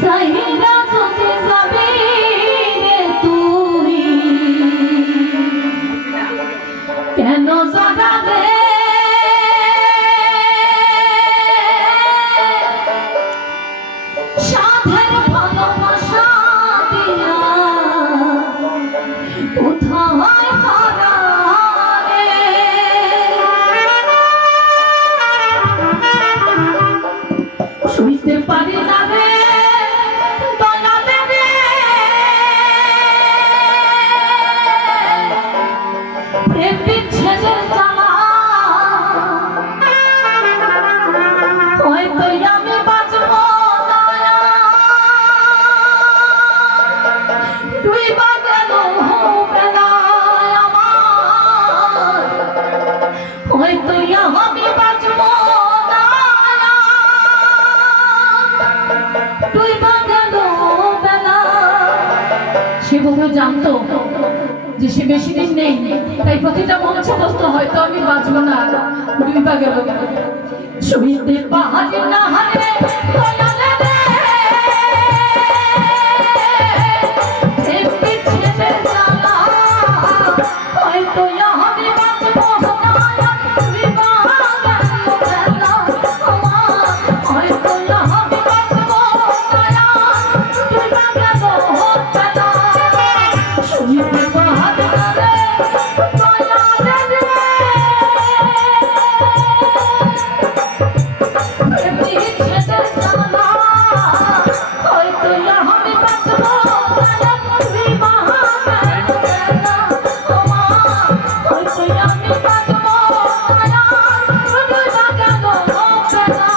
সাহিরা যদি যাবি রে তুই কেন জাগাবে সাধের ভালোবাসা দিয়া কোথায় হারাবে শুইতে পারি না রে দয়ালে রে প্রেম বিচ্ছেদের জ্বালা হয়তো আমি বাঁচব না ডুইবা গেল বেলায় আমার হয়তো আমি বাঁচব না ডুইবা গেল বেলা। সে বোধহয় জানতো যে সে বেশি দিন নেই, তাই প্রতিটা মঞ্চে বলতো হয়তো আমি বাঁচব না ডুইবা গেল। শুইতে পাহাড়ে না হারে দয়ালে রে প্রেম বিচ্ছেদের জ্বালা হয়তো আমি বাঁচব না ডুইবা গেল বেলা আমার হয়তো আমি বাঁচব না ডুইবা গেল বেলা। শুইতে পাহাড়ে না রে দয়ালে রে প্রেম বিচ্ছেদের জ্বালা হয়তো আমি বাঁচব না ডুইবা গেল বেলা আমার হয়তো আমি বাঁচব না ডুইবা গেল বেলা।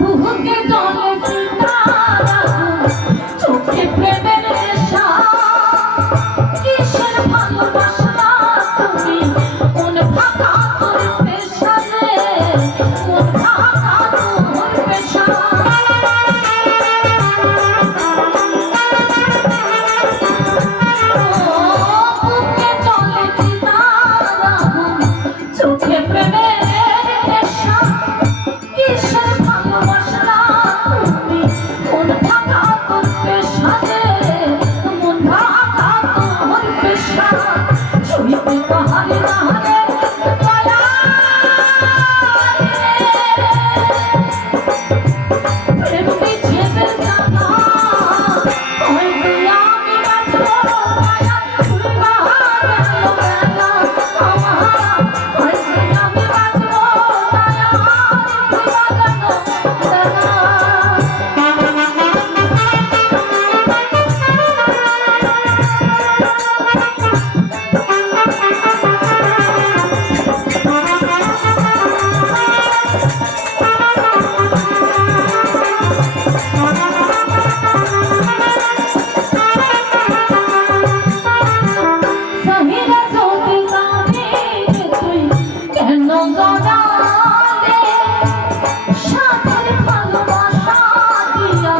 বুকে জলে সীতারা চোখে প্রেমের নেশা কিসের ভালোবাসা তুমি মন ফাঁকা তোর পেশা রে মন ফাঁকা তোর পেশা। বুকে জলে সীতারা চোখে প্রেমের নেশা কিসের ভালোবাসা তুমি মন ফাঁকা তোর পেশা রে মন ফাঁকা তোর পেশা। শুইতে পাহাড়ে না রে প্রেম বিচ্ছেদের জ্বালা হয়তো আমি বাঁচব না ডুইবা গেল বেলা আমার হয়তো আমি বাঁচব না ডুইবা গেল বেলা। সাহিরা যদি যাবি রে তুই কেন জড়ালে সাথের ভালোবাসা দিয়া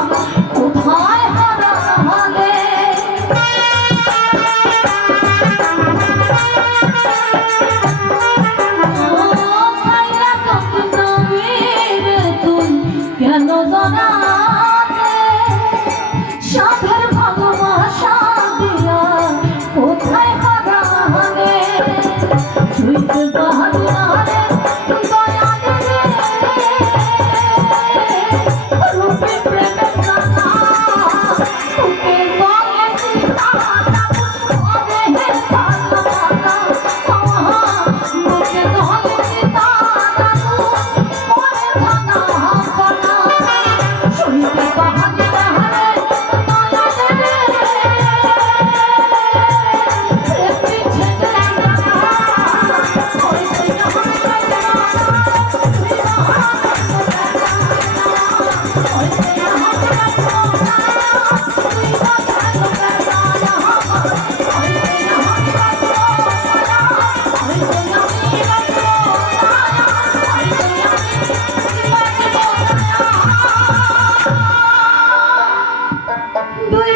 কোথায় হারালে। সাহিরা যদি যাবি রে তুই কেন জড়ালে সাথের ভালোবাসা দিয়া কোথায় হারালে। শুইতে পাহাড়ে না রে দয়ালে রে রূপে প্রেমের জ্বালা বুকে জলে সীতারা ওরে হে ভালোবাসা আমার বুকে জলে সীতারা ওরে ভালোবাসা। শুইতে পাহাড়ে না রে দয়ালে রে প্রেম বিচ্ছেদের জ্বালা দুই